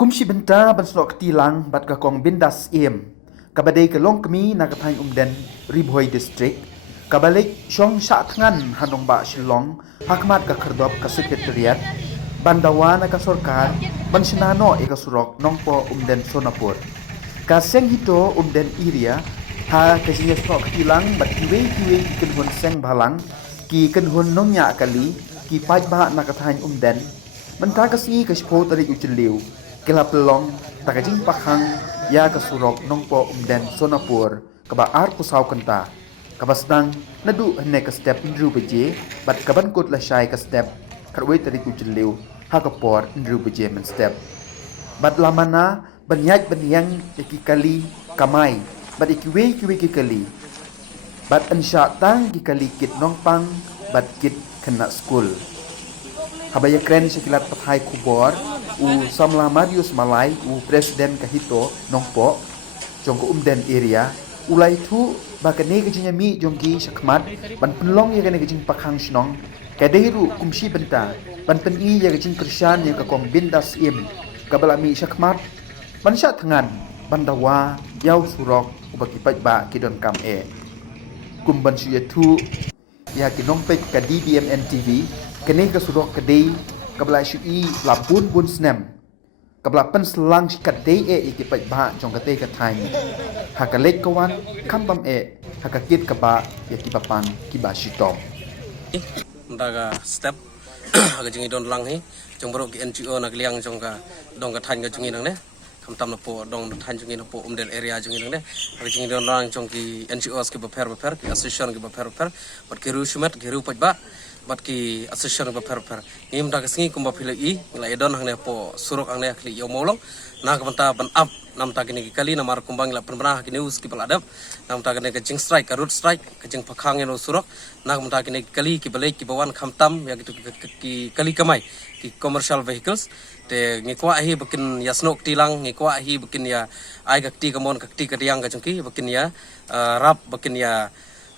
Kumsi benta ban snok tilang bat ka kong bindas kabadai ke long kemi nagathai umden Ribhoi district kabalik syong sa tngan hanong ba Shillong hakmat ka khardop ka secretariat bandawa na ka sorkar ban sinano e ka surok nongpo umden Sonapur ka seng hito umden area ha ka jinya snok tilang bat kiwe ki kenhun seng balang ki kenhun nongnya kali ki paj ba nagathai umden menta ka si ka spo tari uchliu kila pelong takajing pakhang ya kasurok nongpo umden Sonapur kaba ar pusau kenta kabasnang nadu hene ka step indru beje bat kaban kot la shai ka step karwe tari kuchliu hakapor indru beje men step bat lamana banyaj banyang iki kali kamai bat ikiwe ki kali bat ansha tang ki kali kit nongpang bat kit kena school habaya kren sekilat pathai kubor u samla Marius Malai u presiden kahito nongpo jongko umden area ulai thu bakane gajinya mi jongki sakmat ban penlong ya gane gajing pakhang snong kadairu kumsi benta ban peni ya gajing krisyan ya kakong bindas kabala mi sakmat ban sya thangan ban dawa yau surok ubaki pajba kidon kam kumban suya thu ya kinong pej ka DBMN TV kene ka surok kadai kabla shui labun bun snem kabla pen selang kadai iki paj ba jong kate ka time hakalek kawan kambam hakakit kaba ya kibapang kiba shitom daga step aga jingi don lang hi jong bro ki NGO nak liang jong ka dong ka than ga jingi nang ne kam tam na po dong than jingi na po umdel area jingi nang ne aga jingi don lang jong ki NGOs ki baper ki association ki baper bat ki rushmet ki ru paj ba bat ki association ba per ngim da singi kumba phile I la edon hangne po surok angne khli yo molong na ka banta ban up nam ta kini kali na mar kumbang la pernah ki news ki paladap nam ta kini ka jing strike ka root strike ka jing pakhang no surok na ka banta kini kali ki balek ki bawan khamtam ya gitu ki kali kamai ki commercial vehicles te ngikwa hi bakin yasnok tilang ngikwa hi bakin ya ai gakti kamon gakti kadiang ka jungki bakin ya rap bakin ya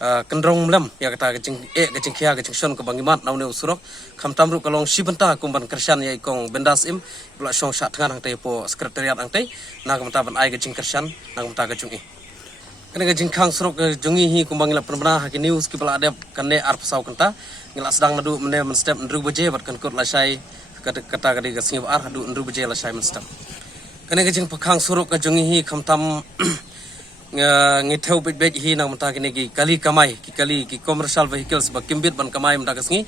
kendrong lem ya kata kecing kecing kia kecing son ke bangimat naune usurok kham tamru kalong sibenta kumban kersan ya ikong bendas bula song sat tengah angte po sekretariat angte na kamta ban ai kecing kersan na kamta kecing kene kecing khang surok jungi hi kumbang la pernah ki news ki bala adep kane ar pasau kenta ngila sedang nadu mene men step ndru beje bat kan kot la sai kata kadi ka singip ar hadu ndru beje la sai men step kene kecing pakhang surok ka jungi hi kham tam ngithau bet hi nang mata kini ki kali kamai ki kali ki commercial vehicles ba kimbit ban kamai mata kasngi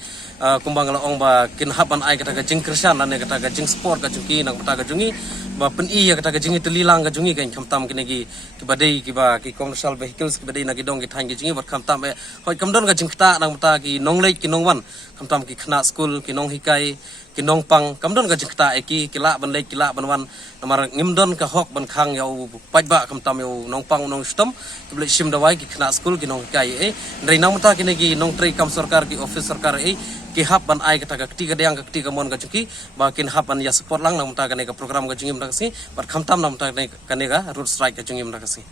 kumbang la ong ba kin haban ai kata ka jing krishan lan kata ka jing sport ka jungi nang mata ka jungi ba pen I ya kata ka jingi telilang ka jungi kan khamtam kini ki badai ki ba ki commercial vehicles ki badai na ki dong ki thang ki jingi bat khamtam hoi kamdon ka jing kta nang mata ki nonglei ki nongwan khamtam ki khna school ki nong hikai ki nong pang kamdon ka jingta ki kila ban lek kila ban wan namar ngimdon ka hok ban khang yau pajba kamtam yau nong pang nong stom ki ble sim dawai ki khna school ki nong kai ndai nang mata kini ki nong trei kam sarkar ki office sarkar ki hap ban ai kata ka kti ka diang ka kti ka mon ka chuki ba kin hap ban ya support lang nang mata kane ka program ka jingim da kasi bat khamtam nang mata kane ka road strike ka jingim da kasi